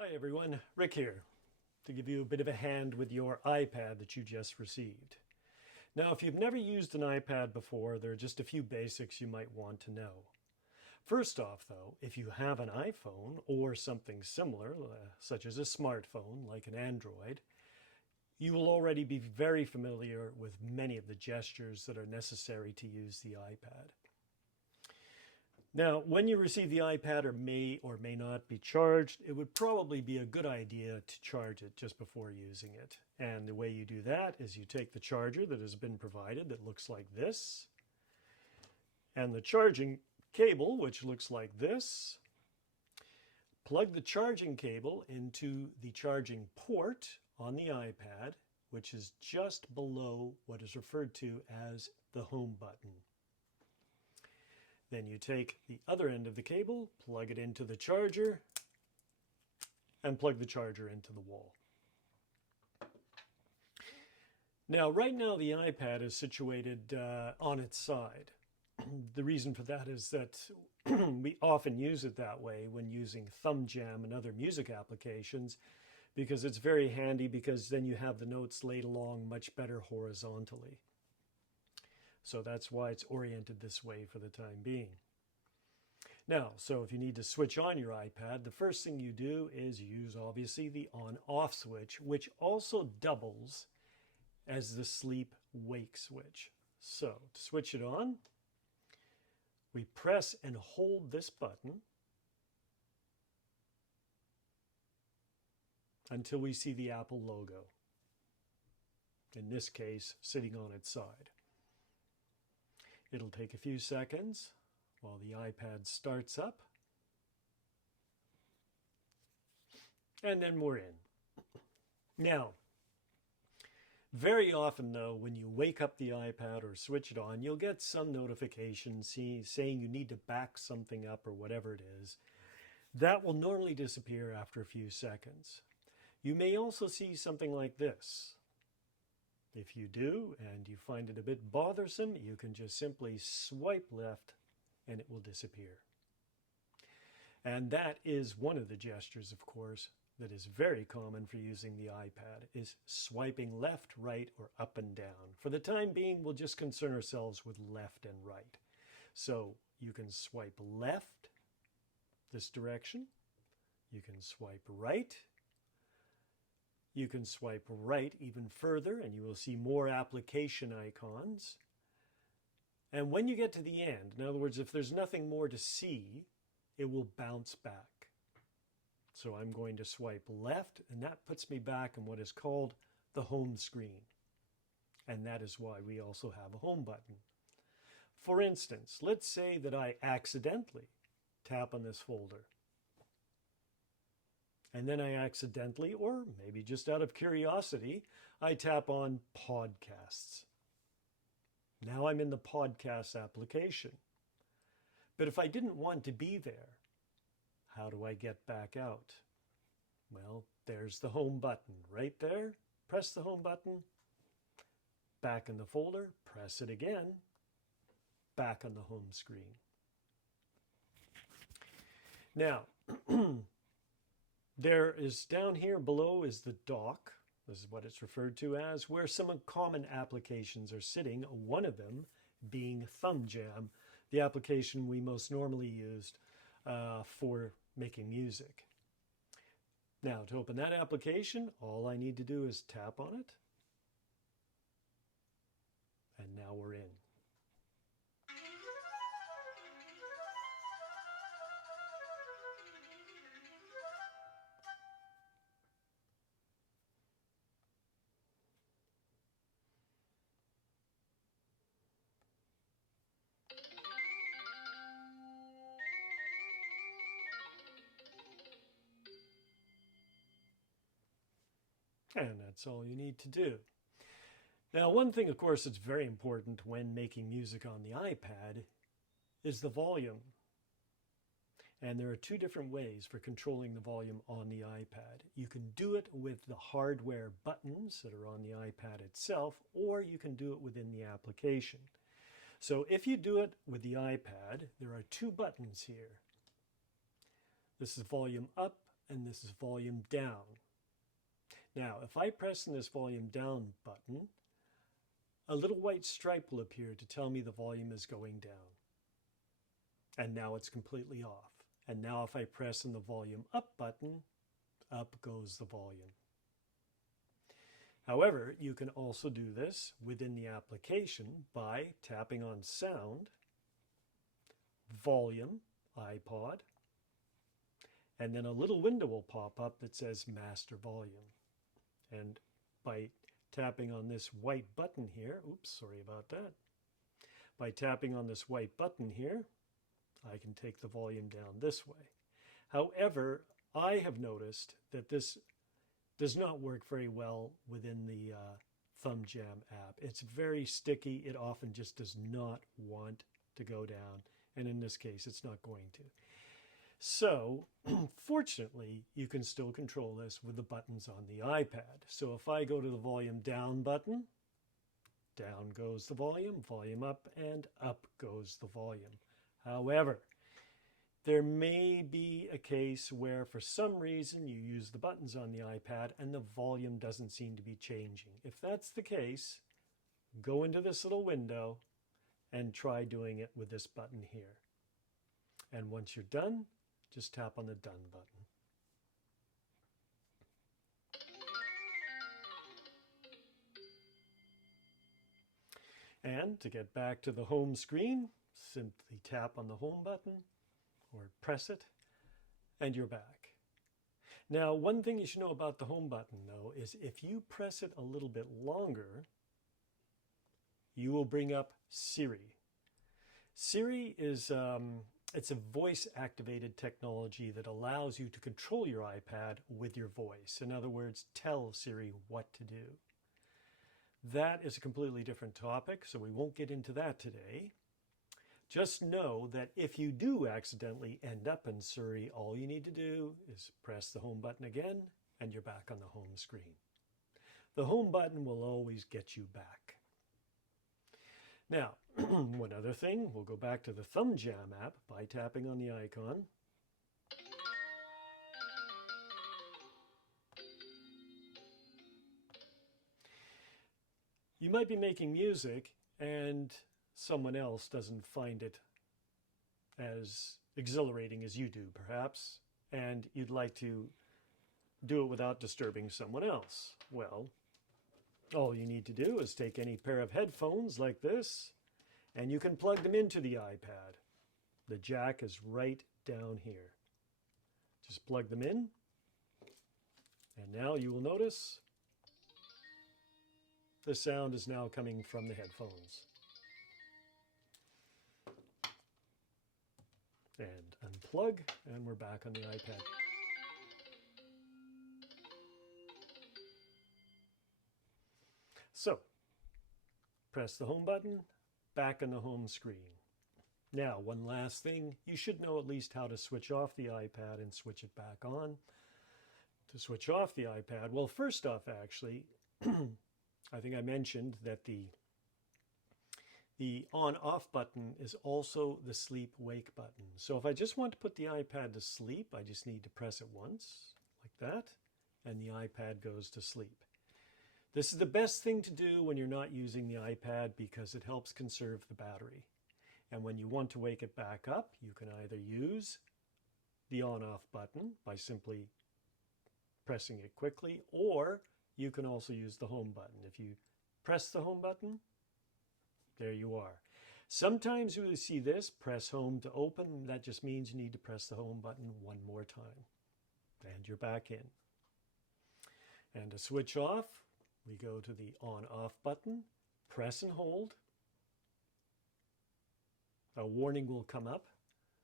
Hi everyone, Rick here to give you a bit of a hand with your iPad that you just received. Now, if you've never used an iPad before, there are just a few basics you might want to know. First off, though, if you have an iPhone or something similar, such as a smartphone like an Android, you will already be very familiar with many of the gestures that are necessary to use the iPad. Now, when you receive the iPad or may not be charged, it would probably be a good idea to charge it just before using it. And the way you do that is you take the charger that has been provided that looks like this, and the charging cable, which looks like this. Plug the charging cable into the charging port on the iPad, which is just below what is referred to as the home button. Then you take the other end of the cable, plug it into the charger, and plug the charger into the wall. Now, right now the iPad is situated on its side. The reason for that is that we often use it that way when using ThumbJam and other music applications, because it's very handy because then you have the notes laid along much better horizontally. So that's why it's oriented this way for the time being. Now, so if you need to switch on your iPad, the first thing you do is use obviously the on-off switch, which also doubles as the sleep-wake switch. So to switch it on, we press and hold this button until we see the Apple logo, in this case, sitting on its side. It'll take a few seconds while the iPad starts up. And then we're in. Now, very often though, when you wake up the iPad or switch it on, you'll get some notification saying you need to back something up or whatever it is. That will normally disappear after a few seconds. You may also see something like this. If you do, and you find it a bit bothersome, you can just simply swipe left and it will disappear. And that is one of the gestures, of course, that is very common for using the iPad, is swiping left, right, or up and down. For the time being, we'll just concern ourselves with left and right. So you can swipe left, this direction. You can swipe right. You can swipe right even further and you will see more application icons. And when you get to the end, in other words, if there's nothing more to see, it will bounce back. So I'm going to swipe left, and that puts me back in what is called the home screen. And that is why we also have a home button. For instance, let's say that I accidentally tap on this folder. And then I accidentally, or maybe just out of curiosity, I tap on podcasts. Now I'm in the podcast application. But if I didn't want to be there, how do I get back out? Well, there's the home button right there. Press the home button. Back in the folder, press it again. Back on the home screen. Now, there is down here below is the dock. This is what it's referred to as, where some common applications are sitting, one of them being ThumbJam, the application we most normally used for making music. Now, to open that application, all I need to do is tap on it. And now we're in. And that's all you need to do. Now, one thing, of course, that's very important when making music on the iPad is the volume. And there are two different ways for controlling the volume on the iPad. You can do it with the hardware buttons that are on the iPad itself, or you can do it within the application. So if you do it with the iPad, there are two buttons here. This is volume up and this is volume down. Now, if I press in this volume down button, a little white stripe will appear to tell me the volume is going down. And now it's completely off. And now if I press in the volume up button, up goes the volume. However, you can also do this within the application by tapping on Sound, Volume, iPod, and then a little window will pop up that says Master Volume. And by tapping on this white button here, oops, sorry about that. By tapping on this white button here, I can take the volume down this way. However, I have noticed that this does not work very well within the ThumbJam app. It's very sticky. It often just does not want to go down. And in this case, it's not going to. So, fortunately, you can still control this with the buttons on the iPad. So if I go to the volume down button, down goes the volume up, and up goes the volume. However, there may be a case where for some reason you use the buttons on the iPad and the volume doesn't seem to be changing. If that's the case, go into this little window and try doing it with this button here. And once you're done, just tap on the Done button. And to get back to the home screen, simply tap on the home button or press it, and you're back. Now, one thing you should know about the home button, though, is if you press it a little bit longer, you will bring up Siri. Siri is it's a voice-activated technology that allows you to control your iPad with your voice. In other words, tell Siri what to do. That is a completely different topic, so we won't get into that today. Just know that if you do accidentally end up in Siri, all you need to do is press the home button again, and you're back on the home screen. The home button will always get you back. Now, one other thing, we'll go back to the ThumbJam app by tapping on the icon. You might be making music and someone else doesn't find it as exhilarating as you do, perhaps, and you'd like to do it without disturbing someone else. Well, all you need to do is take any pair of headphones like this, and you can plug them into the iPad. The jack is right down here. Just plug them in, and now you will notice the sound is now coming from the headphones. And unplug, and we're back on the iPad. So, press the home button, back on the home screen. Now, one last thing, you should know at least how to switch off the iPad and switch it back on. To switch off the iPad, well, first off, actually, I think I mentioned that the on-off button is also the sleep-wake button. So if I just want to put the iPad to sleep, I just need to press it once, like that, and the iPad goes to sleep. This is the best thing to do when you're not using the iPad because it helps conserve the battery. And when you want to wake it back up, you can either use the on-off button by simply pressing it quickly, or you can also use the home button. If you press the home button, there you are. Sometimes you will see this, press home to open. That just means you need to press the home button one more time. And you're back in. And to switch off, we go to the on-off button, press and hold. A warning will come up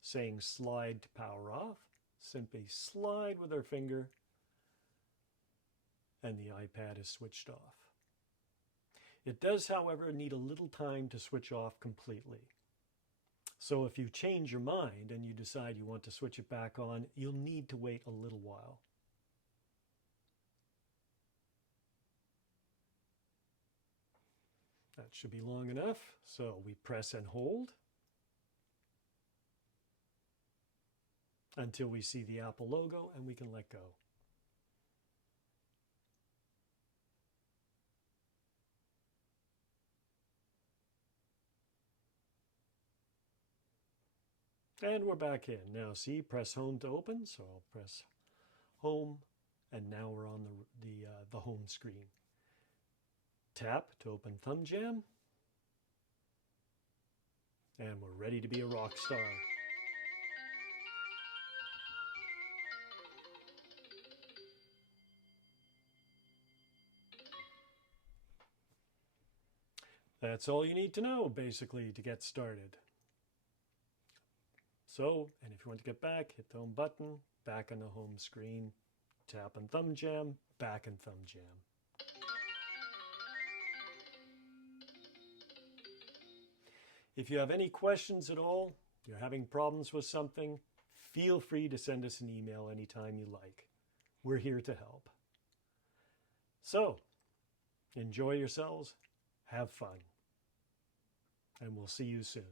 saying slide to power off. Simply slide with our finger, and the iPad is switched off. It does, however, need a little time to switch off completely. So if you change your mind and you decide you want to switch it back on, you'll need to wait a little while. That should be long enough. So we press and hold. until we see the Apple logo and we can let go. And we're back in. Now see, press home to open. So I'll press home, and now we're on the home screen. Tap to open ThumbJam, and we're ready to be a rock star. That's all you need to know, basically, to get started. So, and if you want to get back, hit the home button, back on the home screen, tap on ThumbJam, back in ThumbJam. If you have any questions at all, you're having problems with something, feel free to send us an email anytime you like. We're here to help. So, enjoy yourselves, have fun, and we'll see you soon.